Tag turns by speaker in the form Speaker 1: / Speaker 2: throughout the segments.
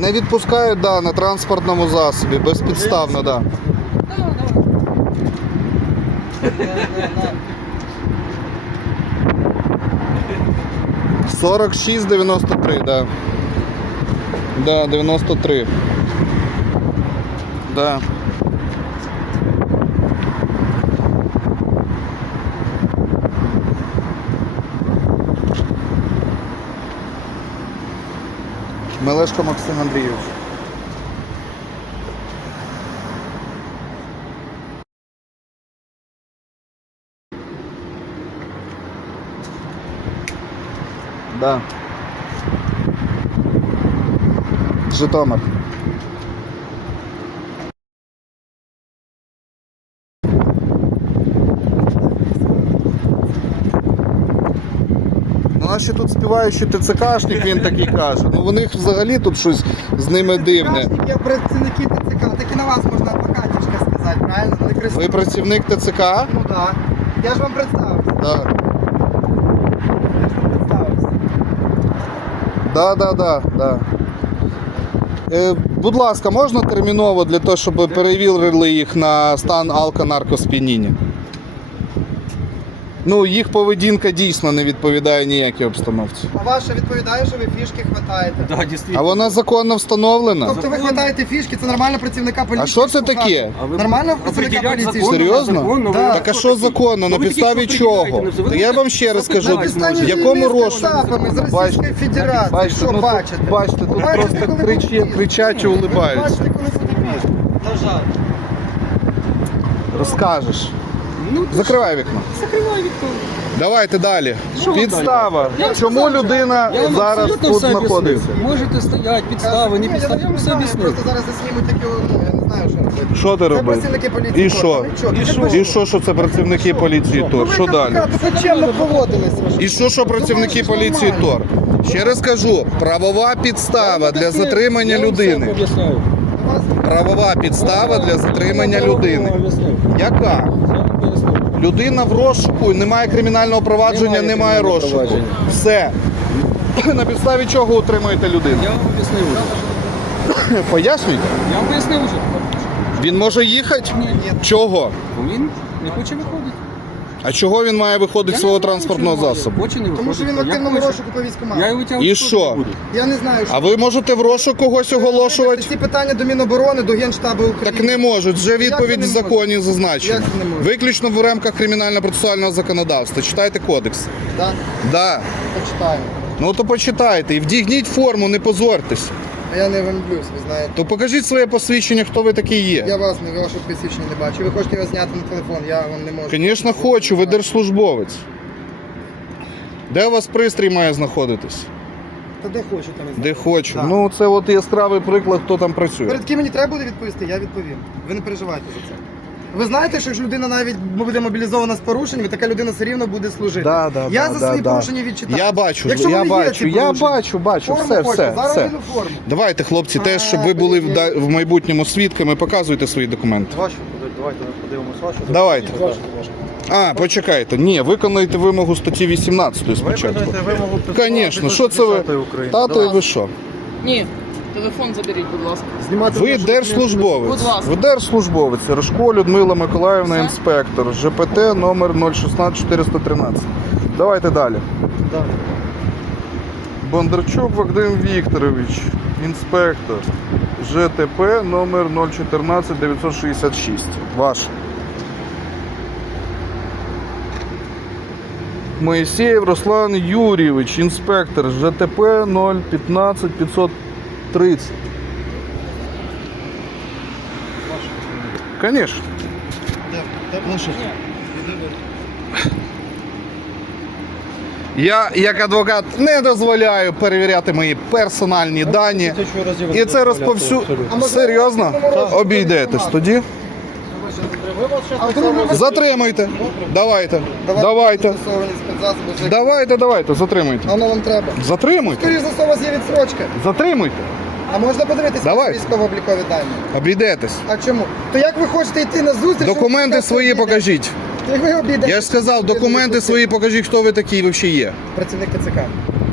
Speaker 1: Не відпускають, да, на транспортному засобі, безпідставно, да. 46,93, да. Да, 93. Да. Мелешко Максим Андрійович. Да. Житомир. Наші тут співаючий ТЦКшник, він такий каже. Ну у них взагалі тут щось з ними дивне.
Speaker 2: ТЦКшник є працівники ТЦК, так і на вас можна адвокатівська сказати, правильно?
Speaker 1: Ви працівник ТЦК?
Speaker 2: Ну так. Я ж вам представився.
Speaker 1: Так.
Speaker 2: Я ж вам представився.
Speaker 1: Да. Будь ласка, можна терміново для того, щоб перевірили їх на стан алко-наркосп'яніння? Ну, їх поведінка дійсно не відповідає ніякій обстановці.
Speaker 2: А ваша відповідає, що ви фішки хватаєте?
Speaker 3: Да, дійсно.
Speaker 1: А вона законно встановлена?
Speaker 2: Тобто ви хватаєте фішки, це нормально працівника поліції?
Speaker 1: А що це таке?
Speaker 2: Нормально працівника поліції?
Speaker 1: Серйозно? Так а що законно? На підставі чого? Та я вам ще раз скажу, в якому розшуку?
Speaker 2: З Російської Федерації, що
Speaker 1: ну,
Speaker 2: бачите?
Speaker 1: бачите, тут просто кричать і улибаються.
Speaker 2: Бачите, коли буде фішки? На жаль.
Speaker 1: Розкажеш. Закривай вікно.
Speaker 3: Закривай вікно.
Speaker 1: Давайте далі.
Speaker 3: Що
Speaker 1: Підстава. Чому людина
Speaker 3: Я вам
Speaker 1: зараз
Speaker 3: абсолютно
Speaker 1: тут
Speaker 3: все об'яснив.
Speaker 1: знаходиться?
Speaker 3: Можете стояти, підстави, не підстави. Я вам все об'яснив.
Speaker 2: Просто зараз заснімуть такі, ну, я не знаю, що робити.
Speaker 1: Що ти
Speaker 2: Це
Speaker 1: робиш?
Speaker 2: працівники поліції.
Speaker 1: І що? І що це працівники поліції ТОР? Що далі?
Speaker 2: Ви чемно поводились.
Speaker 1: І що працівники поліції ТОР? Ще раз кажу, правова підстава для затримання людини. Правова підстава для затримання людини. Яка? Людина в розшуку, немає кримінального провадження, немає розшуку. Все. На підставі чого утримуєте людину?
Speaker 3: Я вам об'яснив уже.
Speaker 1: Пояснюйте.
Speaker 3: Я вам пояснив уже.
Speaker 1: Він може їхати?
Speaker 3: Ні.
Speaker 1: Чого?
Speaker 3: Він не хоче виходити.
Speaker 1: А чого він має виходити з свого транспортного засобу?
Speaker 3: Хоче не виходить.
Speaker 2: Тому що він в активному розшуку по військкомату.
Speaker 3: Я його тягну.
Speaker 1: І що?
Speaker 2: Я не знаю, що.
Speaker 1: А ви можете в розшук когось оголошувати?
Speaker 2: Ці питання до Міноборони, до Генштабу України.
Speaker 1: Так не можуть, вже відповідь в
Speaker 2: не
Speaker 1: законі зазначена.
Speaker 2: Як це не можуть?
Speaker 1: Виключно в рамках кримінально-процесуального законодавства. Читайте кодекс.
Speaker 2: Так?
Speaker 1: Да.
Speaker 2: Почитаю.
Speaker 1: Ну то почитайте і вдягніть форму, не позорьтесь.
Speaker 2: А я не вимблюсь, ви знаєте.
Speaker 1: То покажіть своє посвідчення, хто ви такий є.
Speaker 2: Я вас, не вашого посвідчення не бачу. Ви хочете його зняти на телефон, я вам не можу.
Speaker 1: Звісно, хочу, ви держслужбовець. Де у вас пристрій має знаходитись?
Speaker 2: Та де хочу, там і знаю.
Speaker 1: Де хочу.
Speaker 2: Так.
Speaker 1: Ну це от яскравий приклад, хто там працює.
Speaker 2: Перед ким мені треба буде відповісти, я відповім. Ви не переживайте за це. Ви знаєте, що якщо людина навіть буде мобілізована з порушеннями, така людина все рівно буде служити. Я за свої порушення відчитаю.
Speaker 1: Я бачу,
Speaker 2: Якщо
Speaker 1: я
Speaker 2: вони є,
Speaker 1: бачу,
Speaker 2: ці
Speaker 1: я
Speaker 2: порушення.
Speaker 1: бачу,
Speaker 2: Форму
Speaker 1: все,
Speaker 2: хочу,
Speaker 1: все,
Speaker 2: зараз
Speaker 1: все.
Speaker 2: вийду форму.
Speaker 1: Давайте, хлопці, теж, щоб ви були в майбутньому свідками, показуйте свої документи.
Speaker 4: Вашу, давайте подивимось вашу.
Speaker 1: Давайте. А, почекайте. Ні, виконуйте вимогу статті 18 спочатку.
Speaker 4: Виконуйте вимогу
Speaker 1: Звісно, що це ви?
Speaker 4: України.
Speaker 1: Тато, і ви що?
Speaker 5: Ні, телефон заберіть, будь ласка.
Speaker 4: Знімати
Speaker 1: Ви
Speaker 4: ваші
Speaker 1: держслужбовець.
Speaker 5: Будь ласка.
Speaker 1: Ви держслужбовець. Рожко Людмила Миколаївна,
Speaker 5: Все?
Speaker 1: інспектор. ЖПТ номер 016413. Давайте далі.
Speaker 4: Да.
Speaker 1: Бондарчук Вадим Вікторович, інспектор. ЖТП номер 014966. Ваш. Моїсеєв Руслан Юрійович, інспектор. ЖТП 0115 530. Конечно. Я, як адвокат, не дозволяю перевіряти мої персональні дані. І це Серйозно? Обійдетесь тоді. Затримуйте. Давайте. Давайте.
Speaker 2: Застосовані спецзасоби.
Speaker 1: Давайте, затримуйте.
Speaker 2: А воно вам треба.
Speaker 1: Затримуйте.
Speaker 2: Скоріше за все, у вас є відстрочка.
Speaker 1: Затримуйте.
Speaker 2: А можна подивитися
Speaker 1: Давай.
Speaker 2: військово-облікові дані?
Speaker 1: Обійдетесь.
Speaker 2: А чому? То як ви хочете йти на зустріч?
Speaker 1: Документи свої покажіть.
Speaker 2: Як ви обійдете?
Speaker 1: Я ж сказав, документи свої покажіть, хто ви такий взагалі є.
Speaker 2: Працівник ТЦК.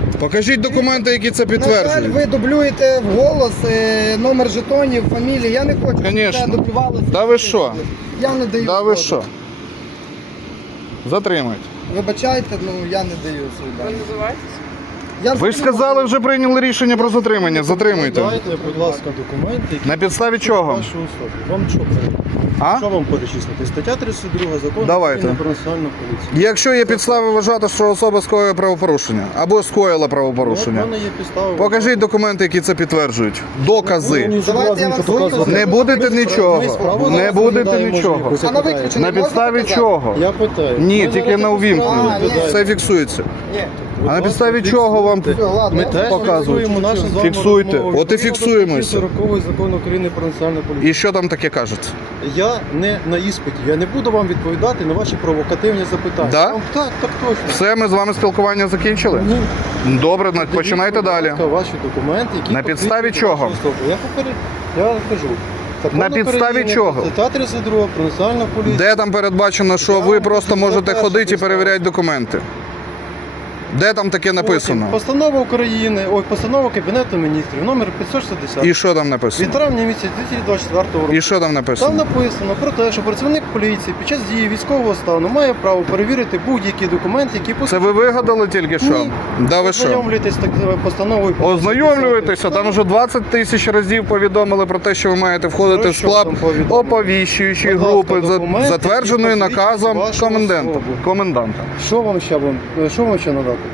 Speaker 1: Покажіть документи, які це
Speaker 2: На жаль,
Speaker 1: підтверджують.
Speaker 2: ви дублюєте вголос номер жетонів, фамілії. Я не хочу, щоб
Speaker 1: Конечно.
Speaker 2: це дублювалося.
Speaker 1: Да ви що?
Speaker 2: Я не даю.
Speaker 1: Да ви
Speaker 2: згоди.
Speaker 1: що? Затримайте.
Speaker 2: Вибачайте, я не даю свої
Speaker 5: Вы
Speaker 2: дані.
Speaker 5: называетесь?
Speaker 2: Я
Speaker 1: Ви ж сказали, вже прийняли рішення про затримання. Затримуйте.
Speaker 4: Дайте, будь ласка, документи, які
Speaker 1: На підставі чого?
Speaker 4: вашу особу. Вам що передати?
Speaker 1: А?
Speaker 4: Що вам перечислити? Стаття 32 закону
Speaker 1: Давайте.
Speaker 4: України про національну поліцію.
Speaker 1: Якщо є підстави вважати, що особа скоїла правопорушення або скоїла правопорушення,
Speaker 4: У мене є підстави.
Speaker 1: покажіть документи, які це підтверджують. Докази.
Speaker 2: Давайте я вам докази.
Speaker 1: Не будете нічого. Не будете нічого.
Speaker 2: А на виключення
Speaker 1: На
Speaker 2: можна
Speaker 1: підставі
Speaker 2: показати?
Speaker 1: чого?
Speaker 4: Я питаю.
Speaker 1: Ні,
Speaker 4: Ми
Speaker 1: тільки
Speaker 4: зараз
Speaker 1: на
Speaker 4: це
Speaker 1: увімкнення.
Speaker 2: А, ні.
Speaker 1: Все фіксується.
Speaker 2: Ні.
Speaker 1: А на підставі чого вам
Speaker 2: Все, ладно.
Speaker 4: Ми
Speaker 2: я
Speaker 4: теж
Speaker 1: показують.
Speaker 4: фіксуємо нашу з вами
Speaker 1: Фіксуйте.
Speaker 4: розмову.
Speaker 1: От і фіксуємося.
Speaker 4: 40-й закон України про національну поліцію.
Speaker 1: І що там таке кажуть?
Speaker 4: Я не на іспиті. Я не буду вам відповідати на ваші провокативні запитання.
Speaker 1: Да?
Speaker 4: Так точно.
Speaker 1: Все, ми з вами спілкування закінчили?
Speaker 4: Ні.
Speaker 1: Добре, починайте
Speaker 4: Будь
Speaker 1: далі.
Speaker 4: ласка, ваші документи, які
Speaker 1: На підставі
Speaker 4: підтверджують
Speaker 1: чого?
Speaker 4: вашу особу. Я кажу. Закон
Speaker 1: На підставі
Speaker 4: України,
Speaker 1: чого?
Speaker 4: Стаття 32 про національну поліцію.
Speaker 1: Де там передбачено, що ви просто можете ходити і перевіряти документи? Де там таке написано?
Speaker 4: Постанова України, постанова Кабінету міністрів, номер 560.
Speaker 1: І що там написано?
Speaker 4: Від травня місяця 2024 року.
Speaker 1: І що там
Speaker 4: Там
Speaker 1: написано?
Speaker 4: написано про те, що працівник поліції під час дії військового стану має право перевірити будь-які документи, які
Speaker 1: Це ви вигадали тільки що?
Speaker 4: Ні.
Speaker 1: Да ви що?
Speaker 4: Ознайомлюєтесь з такою постановою.
Speaker 1: Ознайомлюєтеся, там вже 20 тисяч разів повідомили про те, що ви маєте входити
Speaker 4: Про
Speaker 1: в
Speaker 4: що
Speaker 1: склад
Speaker 4: там повідомили?
Speaker 1: оповіщуючої
Speaker 4: Будь ласка,
Speaker 1: групи,
Speaker 4: документи,
Speaker 1: затвердженої
Speaker 4: які посвідчують
Speaker 1: наказом
Speaker 4: вашу
Speaker 1: коменданта.
Speaker 4: особу.
Speaker 1: Коменданта.
Speaker 4: Що вам ще надати?